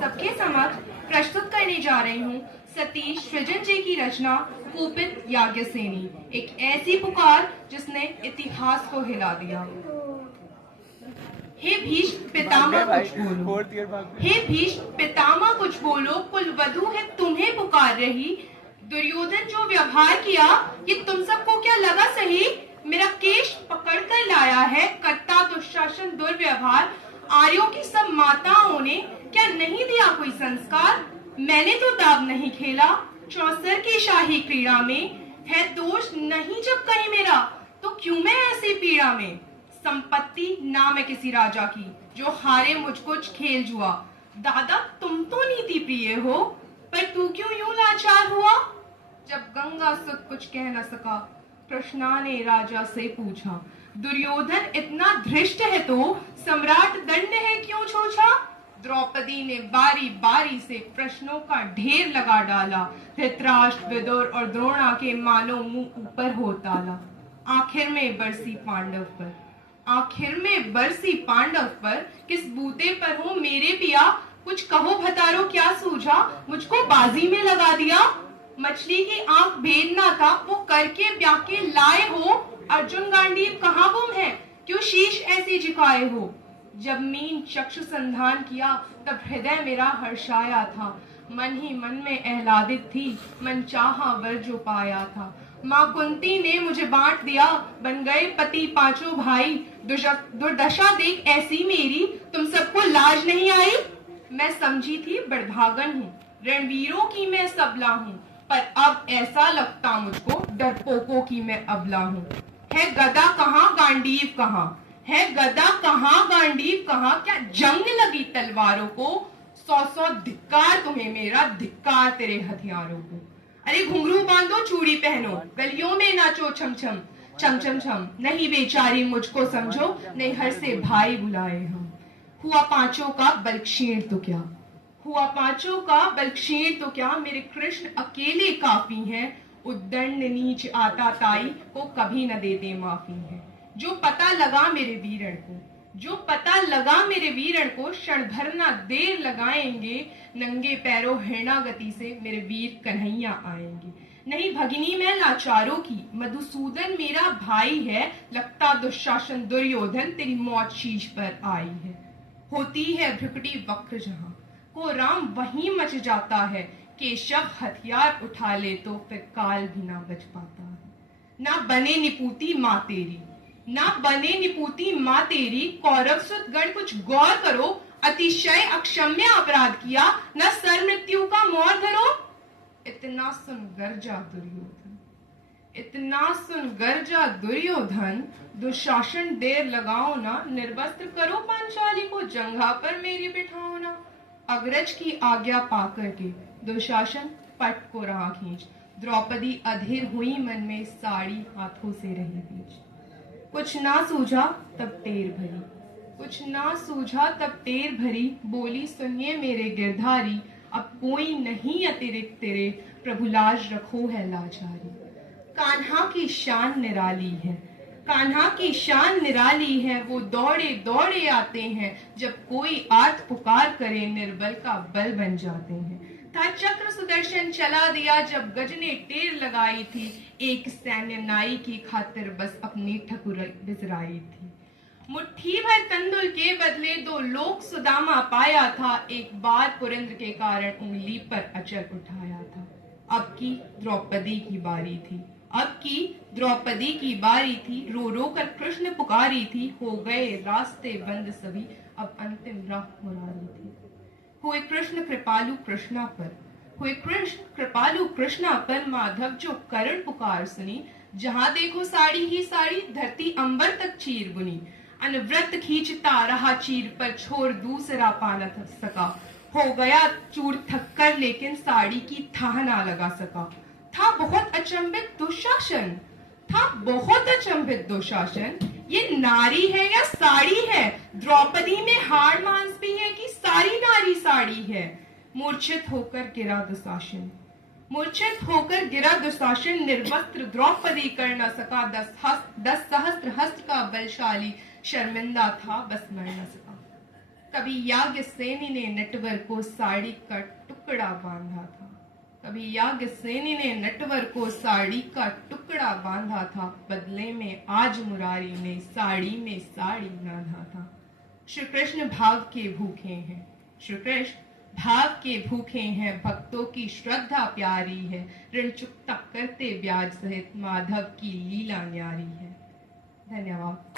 सबके समक्ष प्रस्तुत करने जा रही हूँ सतीश सृजन जी की रचना कूपित याज्ञसेनी, एक ऐसी पुकार जिसने इतिहास को हिला दिया। हे भीष्म पितामह कुछ बोलो, हे भीष्म पितामह कुछ बोलो, कुल वधू है तुम्हें पुकार रही। दुर्योधन जो व्यवहार किया ये तुम सबको क्या लगा सही? मेरा केश पकड़ कर लाया है करता दुशासन दुर्व्यवहार। आर्यों की सब माताओं ने क्या नहीं दिया कोई संस्कार? मैंने तो दाव नहीं खेला चौसर की शाही क्रीड़ा में। है दोष नहीं जब कहीं मेरा तो क्यों मैं ऐसी पीड़ा में? संपत्ति ना मैं किसी राजा की जो हारे मुझको खेल जुआ। दादा तुम तो नीति प्रिय हो पर तू क्यों यूं लाचार हुआ? जब गंगा सुत कुछ कह न सका कृष्णा ने राजा से पूछा। दुर्योधन इतना धृष्ट है तो सम्राट दंड है क्यों छोछा? द्रौपदी ने बारी बारी से प्रश्नों का ढेर लगा डाला। धृतराष्ट्र विदुर और द्रोणा के मानो मुंह ऊपर हो ताला। आखिर में बरसी पांडव पर, आखिर में बरसी पांडव पर, किस बूते पर हो मेरे पिया? कुछ कहो भतारो क्या सूझा, मुझको बाजी में लगा दिया। मछली की आंख भेद ना था वो करके ब्याके लाए हो। अर्जुन गांडीव कहाँ गुम है, क्यों शीश ऐसी झुकाए हो? जब मीन चक्षु संधान किया तब हृदय मेरा हर्षाया था। मन ही मन में आह्लादित थी, मन चाहा वर जो पाया था। माँ कुंती ने मुझे बांट दिया, बन गए पति पांचों भाई। दुर्दशा देख ऐसी मेरी, तुम सबको लाज नहीं आई? मैं समझी थी बड़भागन हूँ, रणवीरों की मैं सबला हूँ, पर अब ऐसा लगता मुझको डरपोकों की मैं अबला हूँ। है गदा कहाँ गांडीव कहाँ, है गदा कहाँ गांडीव कहाँ? क्या जंग लगी तलवारों को? 100 धिक्कार तुम्हें मेरा, धिक्कार तेरे हथियारों को। अरे घुंघरू बांधो चूड़ी पहनो, गलियों में नाचो छम छम छम छम छम। नहीं बेचारी मुझको समझो, नैहर से भाई बुलाए हम। हुआ पांचों का बल क्षीण तो क्या, हुआ पांचों का बल क्षीण तो क्या? मेरे कृष्ण अकेले काफी हैं, उद्दंड नीच आता ताई को कभी न देते माफी है। जो पता लगा मेरे वीरण को, जो पता लगा मेरे वीरण को, क्षण भर ना देर लगाएंगे। नंगे पैरों हिरणागति से मेरे वीर कन्हैया आएंगे। नहीं भगिनी मैं लाचारों की, मधुसूदन मेरा भाई है। लगता दुशासन दुर्योधन तेरी मौत शीश पर आई है। होती है भ्रुकुटी वक्र जहां को राम वहीं मच जाता है। केशव हथियार उठा ले तो फिर काल भी ना बच पाता है। ना बने निपूती माँ तेरी, ना बने निपूती माँ तेरी। कौरव सुत गण कुछ गौर करो, अतिशय अक्षम्य अपराध किया। न सर मृत्यु का मोर धरो। इतना सुन गर्जा दुर्योधन, इतना सुन गर्जा दुर्योधन। दुशासन देर लगाओ ना, निर्वस्त्र करो पांचाली को, जंघा पर मेरी बिठाओ ना। अग्रज की आज्ञा पाकर के दुशासन पट को रहा खींच। द्रौपदी अधीर हुई मन में, साड़ी हाथों से रही बीच। कुछ ना सूझा तब टेर भरी, कुछ ना सूझा तब टेर भरी। बोली सुनिए मेरे गिरधारी, अब कोई नहीं अतिरिक्त तेरे, प्रभु लाज रखो है लाचारी। कान्हा की शान निराली है, कान्हा की शान निराली है। वो दौड़े दौड़े आते हैं, जब कोई आर्त पुकार करे निर्बल का बल बन जाते हैं। था चक्र सुदर्शन चला दिया जब गज ने टेर लगाई थी। एक सैन्य नाई की खातिर बस अपनी ठकुर बिसराई थी। मुट्ठी भर तंदुल के बदले 2 लोक सुदामा पाया था। एक बार पुरेंद्र के कारण उंगली पर अचर उठाया था। अब की द्रौपदी की बारी थी, अब की द्रौपदी की बारी थी। रो रो कर कृष्ण पुकारी थी। हो गए रास्ते बंद सभी, अब अंतिम राह मुरारी थी। हुए कृष्ण कृपालु कृष्णा पर, हुए कृष्ण कृपालु कृष्णा पर। माधव जो करण पुकार सुनी, जहां देखो साड़ी ही साड़ी, धरती अंबर तक चीर बुनी। अनव्रत खींचता रहा चीर पर, छोर दूसरा पा न सका। हो गया चूर थक्कर लेकिन साड़ी की थाह ना लगा सका। था बहुत अचंभित दुशासन, था बहुत अचंभित दुशासन। ये नारी है या साड़ी है? द्रौपदी में हाड़ मांस भी है कि सारी नारी साड़ी है? मूर्छित होकर गिरा दुशासन, मूर्छित होकर गिरा दुशासन। निर्वस्त्र द्रौपदी कर न सका। 10 सहस्त्र हस्त का बलशाली, शर्मिंदा था बस मर न सका। कभी याज्ञसेनी ने नटवर को साड़ी का टुकड़ा बांधा था। कभी याज्ञसेनी ने नटवर को साड़ी का टुकड़ा बांधा था। बदले में आज मुरारी ने साड़ी में साड़ी बांधा था। श्री कृष्ण भाव के भूखे हैं। श्री कृष्ण भाव के भूखे हैं। भक्तों की श्रद्धा प्यारी है। ऋण चुकता करते ब्याज सहित माधव की लीला न्यारी है। धन्यवाद।